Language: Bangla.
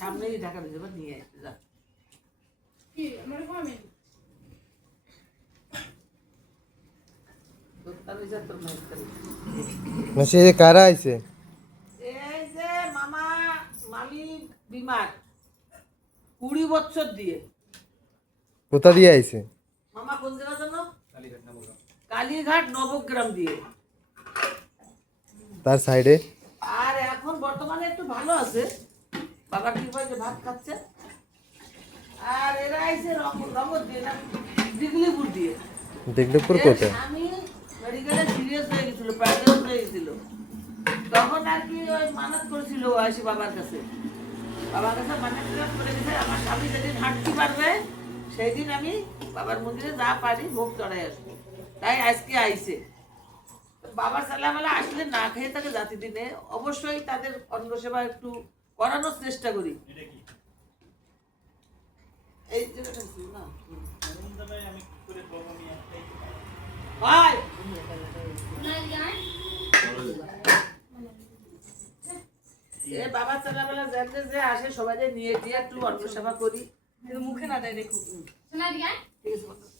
সামনেই ঢাকা যাবে নিয়ে যা কি আমার খাবে সে কারা আইছে? এই যে মামা মামি বিমার 20 বছর দিয়ে। কোথা দিয়ে আইছে? মামা কোন জায়গা জানো? কালীঘাট নবগ্রাম দিয়ে। তার সাইডে আর এখন বর্তমানে একটু ভালো আছে, বাবা কি যে ভাত খাচ্ছে। আর এরা আইছে রঙ দিয়ে না দিগলিপুর দিয়ে। দিগলিপুর কোথায়? আমি মেডিকেলে সিরিয়াস হয়ে গেছিল, প্যারালাইজ হয়ে গেছিল, তখন আর কি ওই মানত করেছিল আসি বাবার কাছে। বাবার কাছে মানত করে গেছে আমার স্বামী যেদিন হাঁটতে পারবে সেই দিন আমি বাবার মন্দিরে যা পারি ভোগ চড়াই আসবো। তাই আজকে আইছে। বাবার সালামেলা আসলে না খেয়ে থাকে জাতি দিনে অবশ্যই তাদের অন্ন সেবা একটু করানোর চেষ্টা করি। এই জায়গাটা না ভাই এ বাবা সালামেলা জানতে যে আসে সবাই নিয়ে দিয়ে একটু অন্ন সেবা করি, মুখে না দেয় দেখো ঠিক আছে।